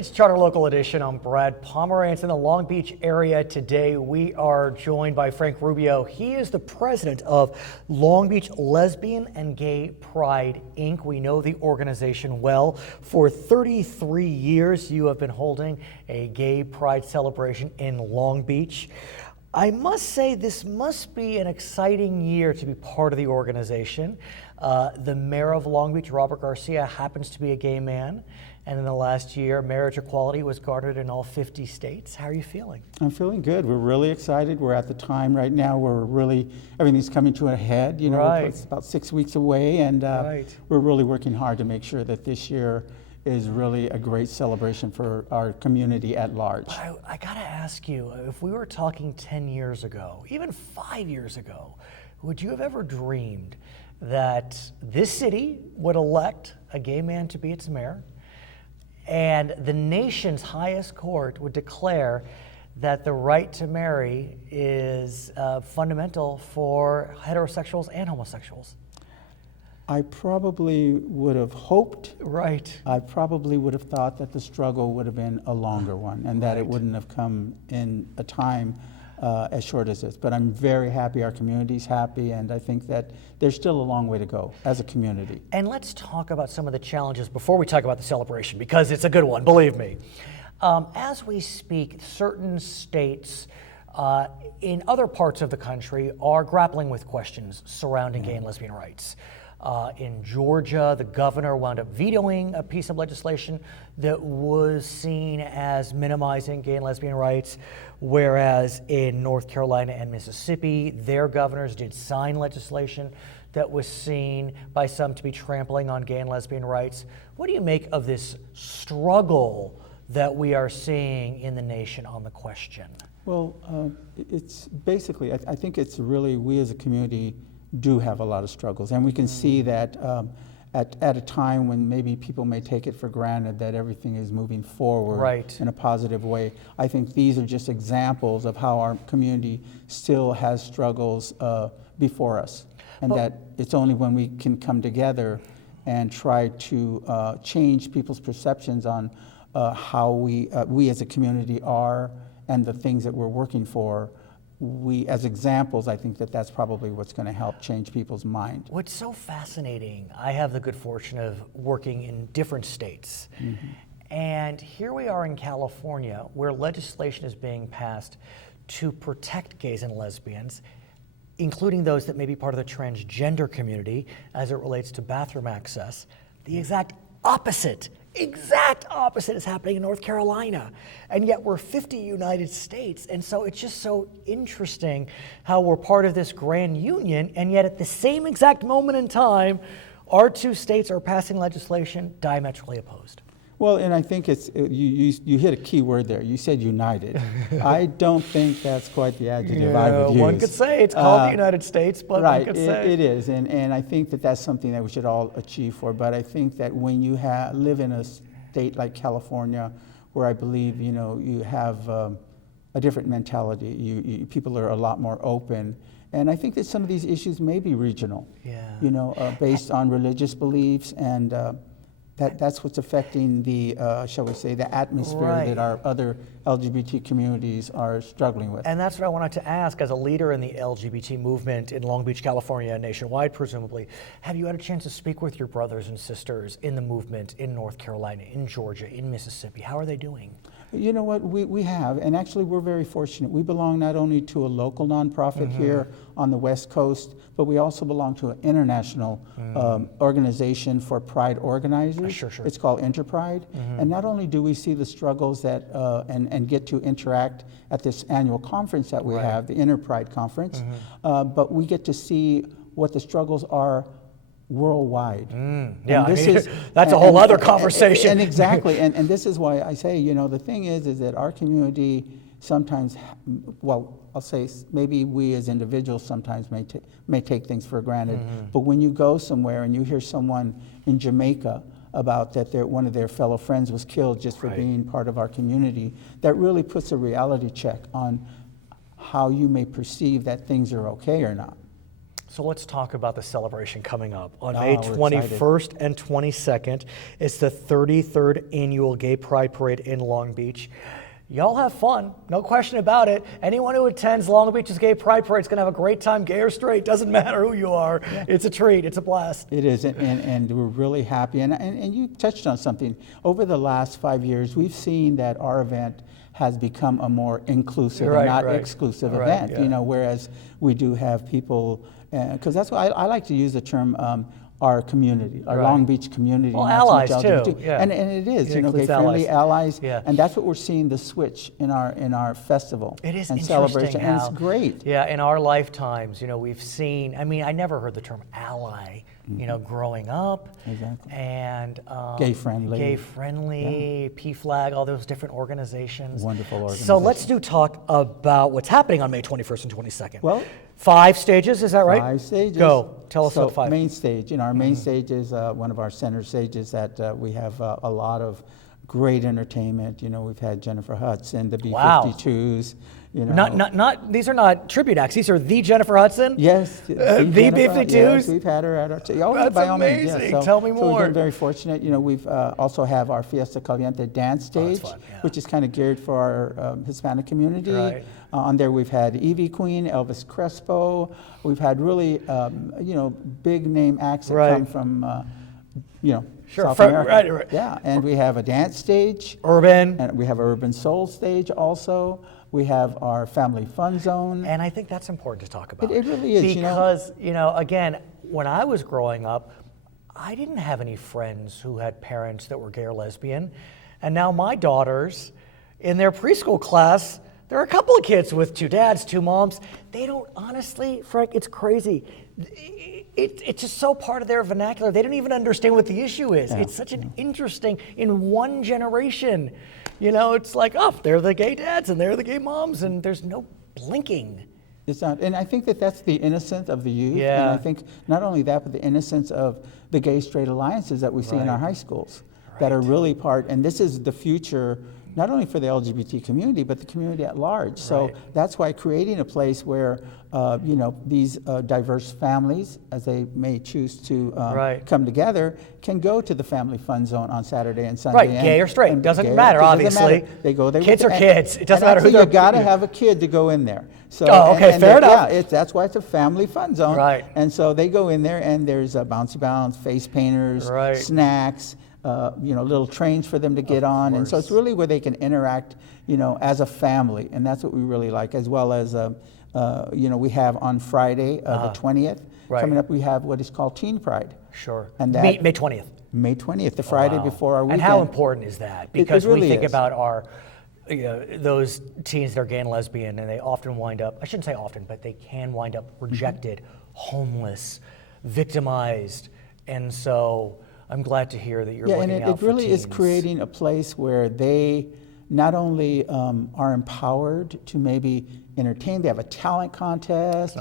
It's Charter Local Edition. I'm Brad Pomerance in the Long Beach area. Today we are joined by Frank Rubio. He is the president of Long Beach Lesbian-Gay Pride, Inc. We know the organization well. For 33 years, you have been holding a gay pride celebration in Long Beach. I must say this must be an exciting year to be part of the organization. The mayor of Long Beach, Robert Garcia, happens to be a gay man. And in the last year, marriage equality was garnered in all 50 states. How are you feeling? I'm feeling good. We're really excited. We're at the time right now where everything's coming to a head. You know, Right. It's about 6 weeks away, and Right. we're really working hard to make sure that this year is really a great celebration for our community at large. I gotta ask you, if we were talking 10 years ago, even 5 years ago, would you have ever dreamed that this city would elect a gay man to be its mayor, and the nation's highest court would declare that the right to marry is fundamental for heterosexuals and homosexuals? I probably would have hoped, Right. I probably would have thought that the struggle would have been a longer one, and that it wouldn't have come in a time as short as this. But I'm very happy, our community's happy, and I think that there's still a long way to go as a community. And let's talk about some of the challenges before we talk about the celebration, because it's a good one, believe me. As we speak, certain states in other parts of the country are grappling with questions surrounding gay and lesbian rights. In Georgia, the governor wound up vetoing a piece of legislation that was seen as minimizing gay and lesbian rights, whereas in North Carolina and Mississippi, their governors did sign legislation that was seen by some to be trampling on gay and lesbian rights. What do you make of this struggle that we are seeing in the nation on the question? Well, it's basically, I think it's really, we as a community do have a lot of struggles, and we can see that at a time when maybe people may take it for granted that everything is moving forward in a positive way. I think these are just examples of how our community still has struggles before us, and that it's only when we can come together and try to change people's perceptions on how we as a community are and the things that we're working for. We, as examples, I think that that's probably what's going to help change people's mind. What's so fascinating, I have the good fortune of working in different states. And here we are in California, where legislation is being passed to protect gays and lesbians, including those that may be part of the transgender community as it relates to bathroom access. The exact opposite is happening in North Carolina. And yet we're 50 United States. And so it's just so interesting how we're part of this grand union, and yet at the same exact moment in time, our two states are passing legislation diametrically opposed. Well, and I think you hit a key word there. You said united. I don't think that's quite the adjective I would use. One could say it's called the United States, but right, one could say. It is, and I think that that's something that we should all achieve for. But I think that when you live in a state like California, where I believe you have a different mentality, people are a lot more open. And I think that some of these issues may be regional, based on religious beliefs, and that's what's affecting the, shall we say, the atmosphere that our other LGBT communities are struggling with. And that's what I wanted to ask, as a leader in the LGBT movement in Long Beach, California, nationwide presumably, have you had a chance to speak with your brothers and sisters in the movement in North Carolina, in Georgia, in Mississippi? How are they doing? You know what, we have, and actually we're very fortunate. We belong not only to a local nonprofit here on the West Coast, but we also belong to an international organization for pride organizers. Sure. It's called Interpride. And not only do we see the struggles that and get to interact at this annual conference that we have, the Interpride conference, but we get to see what the struggles are worldwide. Yeah, that's a whole other conversation. And exactly, and this is why I say, the thing is that our community sometimes, well, I'll say maybe we as individuals sometimes may take things for granted, but when you go somewhere and you hear someone in Jamaica about that one of their fellow friends was killed just for being part of our community, that really puts a reality check on how you may perceive that things are okay or not. So let's talk about the celebration coming up on Oh, May we're 21st and 22nd. It's the 33rd Annual Gay Pride Parade in Long Beach. Y'all have fun, no question about it. Anyone who attends Long Beach's Gay Pride Parade is going to have a great time, gay or straight, doesn't matter who you are. Yeah. It's a treat, it's a blast. It is, and we're really happy. And you touched on something. Over the last 5 years, we've seen that our event has become a more inclusive and not exclusive event, yeah. You know, whereas we do have people, because that's why I like to use the term our community, our Long Beach community. Well, allies too, yeah. And it is, It gay-friendly allies, yeah. And that's what we're seeing, the switch in our festival. It is and interesting celebration, how, and it's great. Yeah, in our lifetimes, we've seen, I mean, I never heard the term ally, growing up. Exactly. And gay-friendly. Yeah. PFLAG, all those different organizations. Wonderful organizations. So let's talk about what's happening on May 21st and 22nd. Well, 5 stages, is that right? 5 stages. Go. Tell us about 5. Main stage. Our main stage is one of our center stages that we have a lot of great entertainment. We've had Jennifer Hudson, the B-52s. Not. These are not tribute acts. These are the Jennifer Hudson. Yes, the B-52s. Yes, we've had her at our. That's by all amazing. means, yes. Tell me So more. we've been very fortunate. We've also have our Fiesta Caliente dance stage, fun, yeah. which is kind of geared for our Hispanic community. Right. On there, we've had Evie Queen, Elvis Crespo. We've had really, big name acts that come from, South America. Right. Yeah, and we have a dance stage. Urban. And we have an urban soul stage also. We have our family fun zone. And I think that's important to talk about. It really is. Because, again, when I was growing up, I didn't have any friends who had parents that were gay or lesbian. And now my daughters, in their preschool class, there are a couple of kids with 2 dads, 2 moms. They don't, honestly, Frank, it's crazy. It's just so part of their vernacular. They don't even understand what the issue is. Yeah. It's such an interesting, in one generation, it's like, oh, they're the gay dads and they're the gay moms, and there's no blinking. It's not, and I think that's the innocence of the youth. Yeah. And I think not only that, but the innocence of the gay-straight alliances that we see in our high schools that are really and this is the future, not only for the LGBT community, but the community at large. So that's why creating a place where, these diverse families, as they may choose to come together, can go to the family fun zone on Saturday and Sunday. Right, gay or straight, doesn't matter, obviously. They go there. Kids are kids. It doesn't matter who they're. You got to have a kid to go in there. So, fair enough. Yeah, that's why it's a family fun zone. Right. And so they go in there, and there's bouncy bounce, face painters, snacks. Little trains for them to get on, and so it's really where they can interact, as a family, and that's what we really like. As well as, we have on Friday, the 20th coming up, we have what is called Teen Pride. Sure. And May 20th. May 20th, the Friday before our weekend. And how important is that? Because it really we think is. about our, those teens that are gay and lesbian, and they often wind up, I shouldn't say often, but they can wind up rejected, homeless, victimized, and so I'm glad to hear that you're looking out for teens. It really is creating a place where they not only are empowered to maybe entertain, they have a talent contest,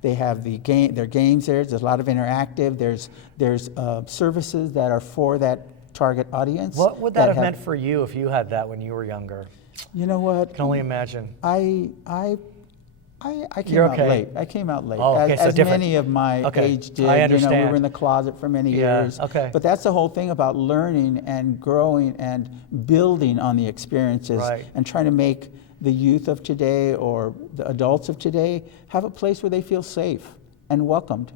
they have their games there, there's a lot of interactive, there's services that are for that target audience. What would that have meant for you if you had that when you were younger? You know what? I can only imagine. I came out late. I came out late, as many of my age did. I understand. We were in the closet for many years. Okay. But that's the whole thing about learning and growing and building on the experiences and trying to make the youth of today or the adults of today have a place where they feel safe and welcomed.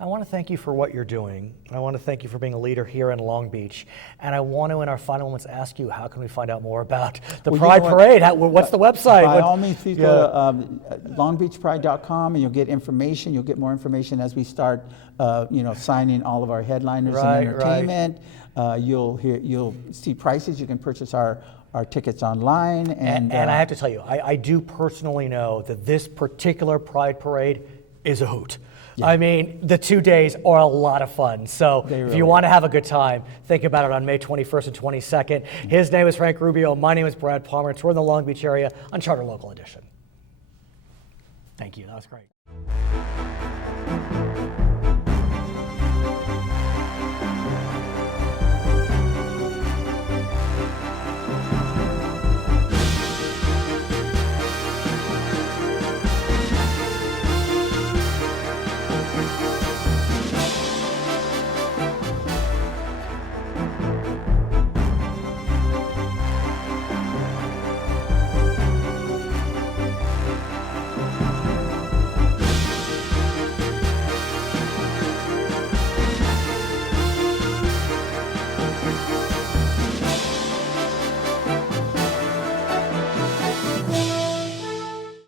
I want to thank you for what you're doing. I want to thank you for being a leader here in Long Beach. And I want to, in our final moments, ask you, how can we find out more about the Pride Parade? What's the website? By all means, please go to longbeachpride.com and you'll get information. You'll get more information as we start, signing all of our headliners and entertainment. You'll see prices. You can purchase our tickets online. And I have to tell you, I do personally know that this particular Pride Parade is a hoot. Yeah. I mean, the 2 days are a lot of fun. So if you want to have a good time, think about it on May 21st and 22nd. His name is Frank Rubio. My name is Brad Pomerance. We're in the Long Beach area on Charter Local Edition. Thank you. That was great.